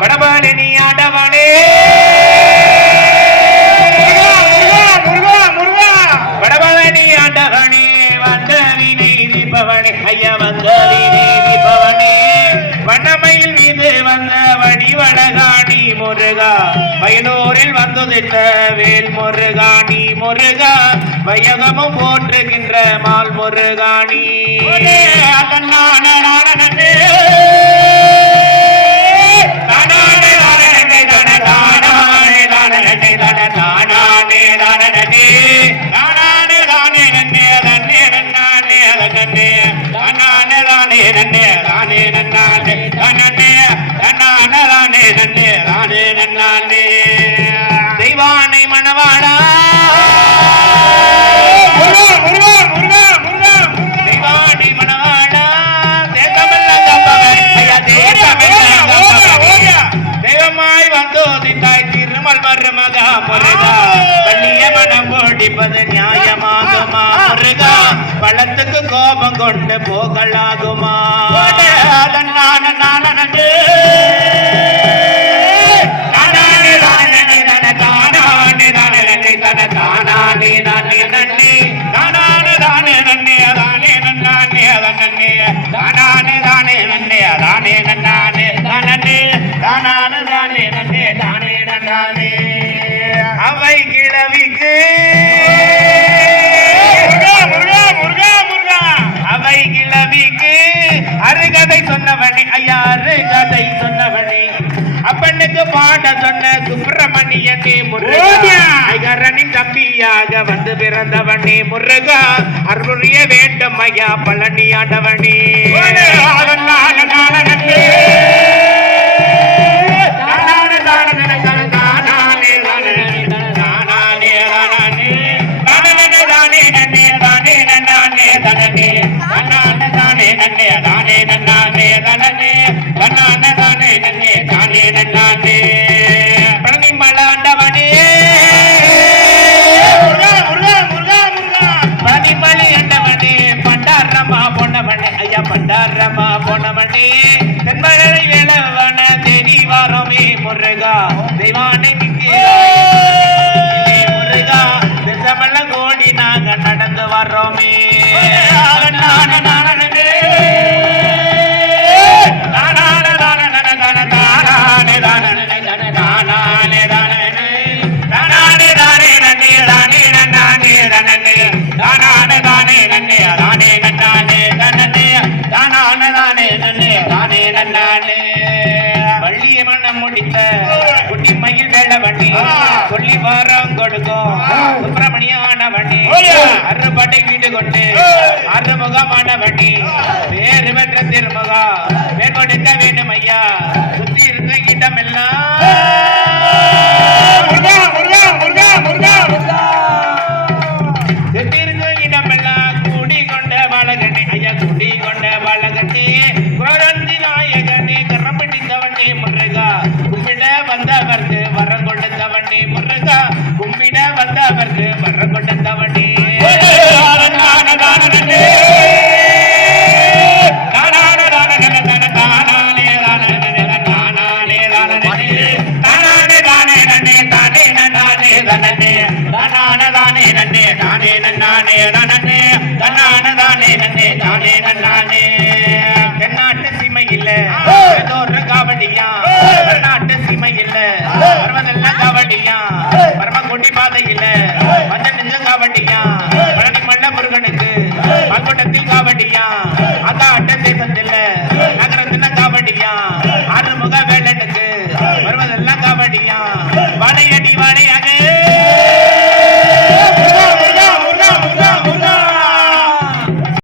வடபாலினி ஆண்டவனே வடபாலினி ஆண்டவனே வந்தவினை தீபவனே ஐயா வந்தவினை தீபவனே வண்ணமையில் மீது வந்த வடிவழகாணி முருகா வயலூரில் வந்துதித்த வேல் முருகாணி முருகா வையகமும் போற்றுகின்ற மால் முருகாணி தெய்வானை மணவாடா தெய்வானை மணவாடா தெய்வமாய் வந்தோதித்தாய் திருமல் மருமகா முருகா பள்ளிய மனம் போடிப்பது நியாயமாகுமா முருகா பழத்துக்கு கோபம் கொண்டு போகலாகுமா அவை கிழவிக்கு அவை கிழவிக்கு அருகதை சொன்னவனே ஐயா அருகதை சொன்னவனே அப்பனுக்கு பாட சொன்ன சுப்பிரமணியனே முருகனின் தம்பியாக வந்து பிறந்தவனே முருகா அருளிய வேண்டும் ஐயா பழனி ஆண்டவனே பண்டாரமா போனவனே தென்மழை வேளவன தேடி வாரமே முருகா தெய்வானை முருகா திசமல்ல கோடி நாங்க நடந்து வர்றோமே வள்ளிய மனம் முடித்த குட்டி மயில் வேள வண்டி சொல்லி வாரம் கொடுக்கும் சுப்பிரமணியான வண்டி அறுபடை வீடு கொண்டு அறுமுகமான வண்டி வேறு பெற்ற திருமுகா மேற்கொடுக்க வேண்டும் ஐயா சுத்தி இருந்த இடமெல்லாம் சுத்தி இருந்த இடமெல்லாம் கூடி கொண்ட பாலகண்ணி ஐயா கூடி கொண்ட பாலகண்ணி வந்தவர்க்கு வரம் கொடுத்தவனே முருகா கும்பிட வந்தவர்க்கு வரம் கொடுத்தவனே தானே